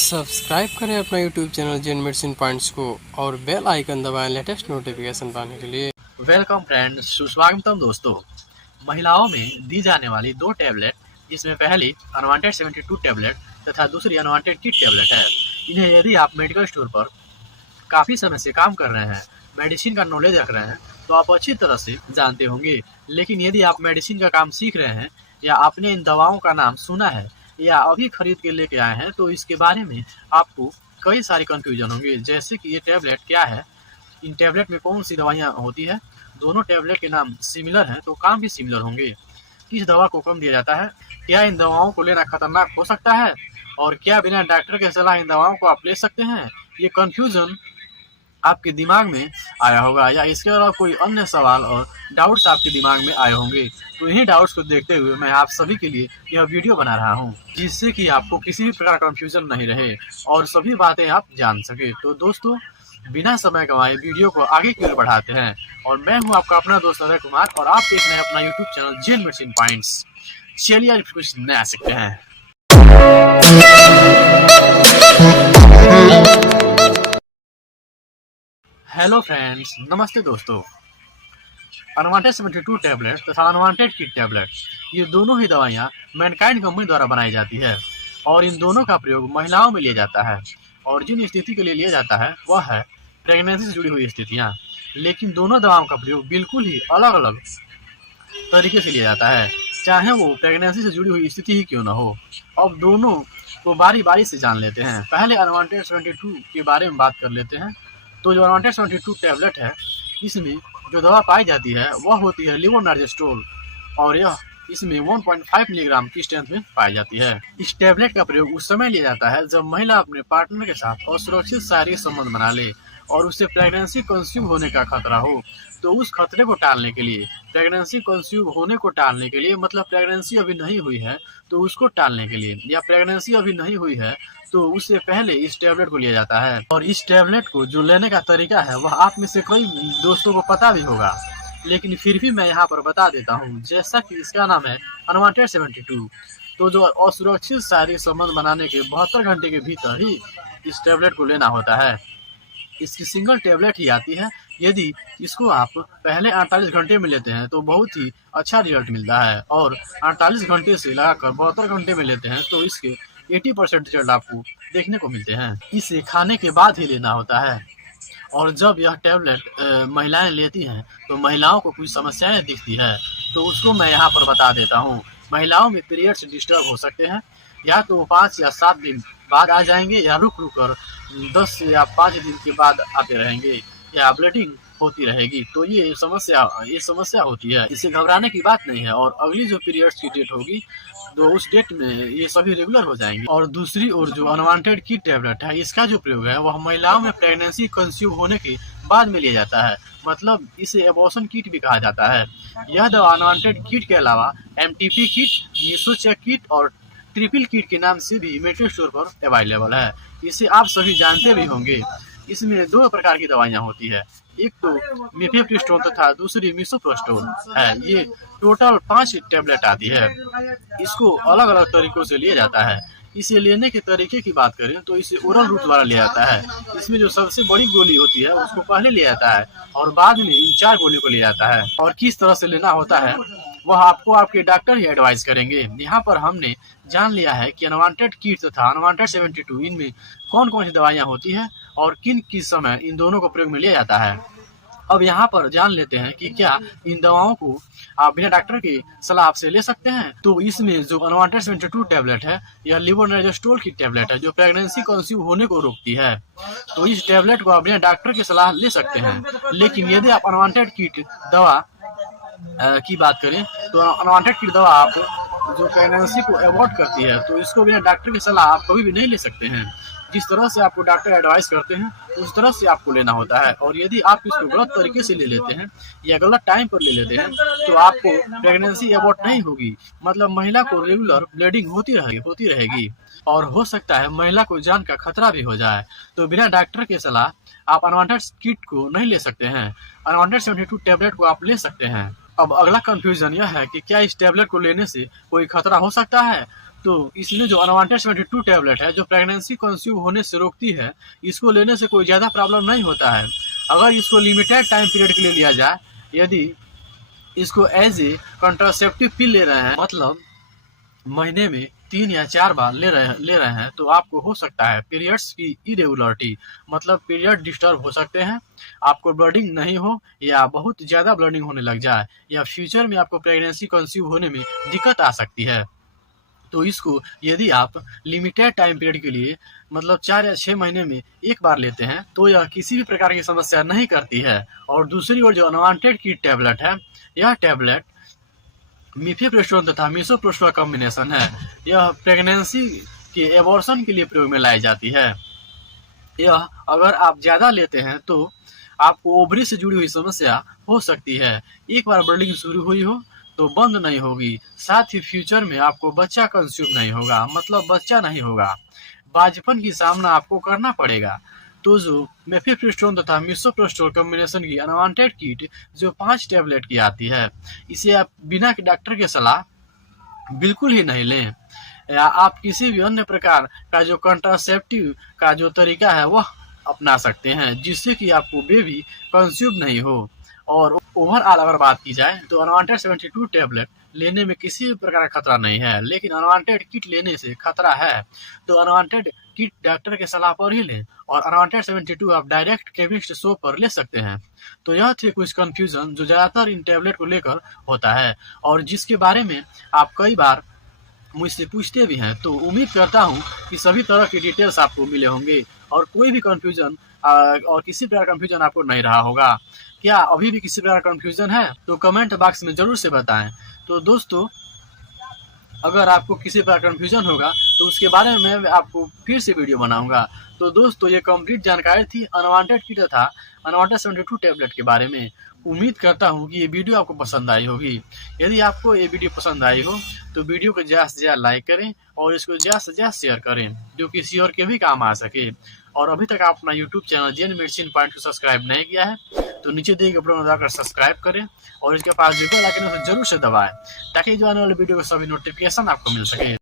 Subscribe करें अपना YouTube channel जेन medicine points को और बेल आइकन दबाएं लेटेस्ट नोटिफिकेशन पाने के लिए। वेलकम फ्रेंड्स, सुस्वागतम दोस्तों। महिलाओं में दी जाने वाली दो टैबलेट, जिसमें पहली अनवांटेड 72 टैबलेट तथा दूसरी अनवांटेड किट टैबलेट है। इन्हें यदि आप मेडिकल स्टोर पर काफ़ी समय से काम कर रहे हैं, मेडिसिन का नॉलेज रख रहे हैं, तो आप अच्छी तरह से जानते होंगे। लेकिन यदि आप मेडिसिन का काम सीख रहे हैं या आपने इन दवाओं का नाम सुना है या अभी खरीद के लेके आए हैं, तो इसके बारे में आपको कई सारी कन्फ्यूजन होंगे। जैसे कि ये टैबलेट क्या है, इन टैबलेट में कौन सी दवाइयाँ होती है, दोनों टैबलेट के नाम सिमिलर हैं तो काम भी सिमिलर होंगे। किस दवा को कम दिया जाता है, क्या इन दवाओं को लेना खतरनाक हो सकता है, और क्या बिना डॉक्टर के सलाह इन दवाओं को आप ले सकते हैं। ये कन्फ्यूजन आपके दिमाग में आया होगा, या इसके अलावा कोई अन्य सवाल और डाउट्स आपके दिमाग में आए होंगे। तो इन्हीं डाउट्स को देखते हुए मैं आप सभी के लिए यह वीडियो बना रहा हूं, जिससे कि आपको किसी भी प्रकार का कन्फ्यूजन नहीं रहे और सभी बातें आप जान सके। तो दोस्तों, बिना समय गंवाए वीडियो को आगे की ओर बढ़ाते हैं। और मैं हूं आपका अपना दोस्त अजय कुमार, और आप देख रहे हैं अपना यूट्यूब चैनल जेन मेडिसिन पॉइंट्स। चलिए आज कुछ नया सीखते हैं। हेलो फ्रेंड्स, नमस्ते दोस्तों। अनवांटेड 72 टैबलेट तथा अनवांटेड किट टैबलेट, ये दोनों ही दवाइयाँ मैनकाइंड कंपनी द्वारा बनाई जाती है, और इन दोनों का प्रयोग महिलाओं में लिया जाता है। और जिन स्थिति के लिए लिया जाता है वह है प्रेगनेंसी से जुड़ी हुई स्थितियाँ। लेकिन दोनों दवाओं का प्रयोग बिल्कुल ही अलग अलग तरीके से लिया जाता है, चाहे वो प्रेगनेंसी से जुड़ी हुई स्थिति ही क्यों न हो। अब दोनों को बारी बारी से जान लेते हैं। पहले अनवांटेड 72 के बारे में बात कर लेते हैं। तो जो अनवांटेड 72 टैबलेट है, इसमें जो दवा पाई जाती है वह होती है लेवोनर्जेस्ट्रोल, और यह इसमें 1.5 मिलीग्राम की स्ट्रेंथ में पाई जाती है। इस टैबलेट का प्रयोग उस समय लिया जाता है जब महिला अपने पार्टनर के साथ असुरक्षित शारीरिक संबंध बना ले और उसे प्रेगनेंसी कंसीव होने का खतरा हो। तो उस खतरे को टालने के लिए, प्रेगनेंसी कंसीव होने को टालने के लिए, मतलब प्रेगनेंसी अभी नहीं हुई है तो उसको टालने के लिए, या प्रेगनेंसी अभी नहीं हुई है तो उससे पहले इस टैबलेट को लिया जाता है। और इस टैबलेट को जो लेने का तरीका है वह आप में से कई दोस्तों को पता भी होगा, लेकिन फिर भी मैं यहाँ पर बता देता हूँ। जैसा कि इसका नाम है अनवांटेड 72, तो जो असुरक्षित शारीरिक संबंध बनाने के 72 घंटे के भीतर ही इस टैबलेट को लेना होता है। इसकी सिंगल टैबलेट ही आती है। यदि इसको आप पहले 48 घंटे में लेते हैं तो बहुत ही अच्छा रिजल्ट मिलता है, और 48 घंटे से लगाकर 72 घंटे में लेते हैं तो इसके 80% रिजल्ट आपको देखने को मिलते हैं। इसे खाने के बाद ही लेना होता है। और जब यह टैबलेट महिलाएं लेती हैं तो महिलाओं को कुछ समस्याएं दिखती है, तो उसको मैं यहाँ पर बता देता हूँ। महिलाओं में पीरियड्स डिस्टर्ब हो सकते हैं, या तो 5 या 7 दिन बाद आ जाएंगे, या रुक रुक कर 10 या 5 दिन के बाद आते रहेंगे, या ब्लीडिंग होती रहेगी। तो ये समस्या होती है। इससे घबराने की बात नहीं है, और अगली जो पीरियड्स की डेट होगी तो उस डेट में ये सभी रेगुलर हो जाएंगे। और दूसरी ओर जो अनवांटेड किट टैबलेट है, इसका जो प्रयोग है वह महिलाओं में प्रेगनेंसी कंसीव होने के बाद में लिया जाता है, मतलब इसे एबॉर्शन किट भी कहा जाता है। यह दवा अनवांटेड किट के अलावा एमटीपी किट, मीसोचेक किट और ट्रिपल किट के नाम से भी मेडिकल स्टोर पर अवेलेबल है। इसे आप सभी जानते भी होंगे। इसमें 2 प्रकार की दवाइयाँ होती है, एक तो मिफेप्रिस्टोन तथा दूसरी मिसोप्रोस्टोन है। ये टोटल 5 टैबलेट आती है। इसको अलग अलग तरीकों से लिया जाता है। इसे लेने के तरीके की बात करें तो इसे ओरल रूट द्वारा लिया जाता है। इसमें जो सबसे बड़ी गोली होती है उसको पहले लिया जाता है, और बाद में इन 4 गोलियों को लिया जाता है। और किस तरह से लेना होता है वह आपको आपके डॉक्टर ही एडवाइस करेंगे। यहाँ पर हमने जान लिया है कि अनवांटेड किट तथा अनवांटेड 72 इनमें कौन कौन सी दवाइयाँ होती हैं और किन किस समय इन दोनों को प्रयोग में लिया जाता है। अब यहाँ पर जान लेते हैं कि क्या इन दवाओं को आप बिना डॉक्टर की सलाह से ले सकते हैं। तो इसमें जो अनवांटेड 72 टैबलेट है, यह लेवोनर्जेस्ट्रोल की टैबलेट है जो प्रेगनेंसी कंसीव होने को रोकती है। तो इस टैबलेट को आप बिना डॉक्टर की सलाह ले सकते हैं। लेकिन यदि आप अनवांटेड किट दवा की बात करें तो अनवांटेड किट दवा आप जो प्रेगनेंसी को अवॉइड करती है, तो इसको बिना डॉक्टर की सलाह आप कभी भी नहीं ले सकते हैं। जिस तरह से आपको डॉक्टर एडवाइस करते हैं उस तरह से आपको लेना होता है। और यदि आप इसको गलत तरीके से ले लेते हैं या गलत टाइम पर ले लेते हैं तो आपको प्रेगनेंसी अबॉर्ट नहीं होगी, मतलब महिला को रेगुलर ब्लीडिंग होती रहेगी, और हो सकता है महिला को जान का खतरा भी हो जाए। तो बिना डॉक्टर की सलाह आप अनवांटेड किट को नहीं ले सकते हैं। अनवांटेड 72 टैबलेट को आप ले सकते हैं। अब अगला कंफ्यूजन यह है कि क्या इस टैबलेट को लेने से कोई खतरा हो सकता है। तो इसमें जो अनवांटेड 72 टैबलेट है जो प्रेगनेंसी कंसीव होने से रोकती है, इसको लेने से कोई ज़्यादा प्रॉब्लम नहीं होता है अगर इसको लिमिटेड टाइम पीरियड के लिए लिया जाए। यदि इसको एज ए कंट्रासेप्टिव पिल ले रहे हैं, मतलब महीने में 3 या 4 बार ले रहे हैं, तो आपको हो सकता है पीरियड्स की इरेगुलरिटी, मतलब पीरियड डिस्टर्ब हो सकते हैं, आपको ब्लडिंग नहीं हो या बहुत ज़्यादा ब्लडिंग होने लग जाए, या फ्यूचर में आपको प्रेगनेंसी कंसीव होने में दिक्कत आ सकती है। तो इसको यदि आप लिमिटेड टाइम पीरियड के लिए, मतलब 4 या 6 महीने में एक बार लेते हैं, तो यह किसी भी प्रकार की समस्या नहीं करती है। और दूसरी ओर जो अनवांटेड की टैबलेट है, यह टैबलेट मिफेप्रोस्टोन तथा मिसोप्रोस्टोल कॉम्बिनेशन है। यह प्रेगनेंसी के एबॉर्शन के लिए प्रयोग में लाई जाती है। यह अगर आप ज़्यादा लेते हैं तो आपको ओवरी से जुड़ी हुई समस्या हो सकती है। एक बार ब्लीडिंग शुरू हुई हो तो बंद नहीं होगी, साथ ही फ्यूचर में आपको बच्चा कंज्यूम नहीं होगा, मतलब बच्चा नहीं होगा, बाजपन की सामना आपको करना पड़ेगा। तो जो मेफेप्रोस्टोन तथा मिसोप्रोस्टोल कॉम्बिनेशन की अनवांटेड किट जो 5 टैबलेट की आती है, इसे आप बिना डॉक्टर के सलाह बिल्कुल ही नहीं लें, या आप किसी भी अन्य प्रकार का जो कंट्रासेप्टिव का जो तरीका है वह अपना सकते हैं, जिससे कि आपको बेबी कंज्यूम नहीं हो। और ओवरऑल अगर बात की जाए तो अनवांटेड 72 टैबलेट लेने में किसी भी प्रकार का खतरा नहीं है, लेकिन अनवांटेड किट लेने से खतरा है। तो अनवांटेड किट डॉक्टर के सलाह पर ही लें, और अनवांटेड 72 आप डायरेक्ट केमिस्ट शॉप पर ले सकते हैं। तो यह थे कुछ कंफ्यूजन जो ज़्यादातर इन टैबलेट को लेकर होता है, और जिसके बारे में आप कई बार मुझसे पूछते भी हैं। तो उम्मीद करता हूं कि सभी तरह की डिटेल्स आपको मिले होंगे और कोई भी कंफ्यूजन और किसी प्रकार कंफ्यूजन आपको नहीं रहा होगा। क्या अभी भी किसी प्रकार कंफ्यूजन है तो कमेंट बॉक्स में ज़रूर से बताएं। तो दोस्तों, अगर आपको किसी प्रकार कंफ्यूजन होगा तो उसके बारे में मैं आपको फिर से वीडियो बनाऊंगा। तो दोस्तों, ये कंप्लीट जानकारी थी अनवांटेड किट तथा अनवांटेड 72 टैबलेट के बारे में। उम्मीद करता हूँ कि ये वीडियो आपको पसंद आई होगी। यदि आपको ये वीडियो पसंद आई हो तो वीडियो को ज़्यादा से ज़्यादा लाइक करें और इसको ज़्यादा से ज़्यादा शेयर करें, जो किसी और के भी काम आ सके। और अभी तक आप अपना यूट्यूब चैनल जेन मेडिसिन पॉइंट को सब्सक्राइब नहीं किया है तो नीचे दिए गए बटन को दबाकर सब्सक्राइब करें और इसके पास जो बेल आइकन है उसे जरूर से दबाएं, ताकि जो आने वाले वीडियो का सभी नोटिफिकेशन आपको मिल सके।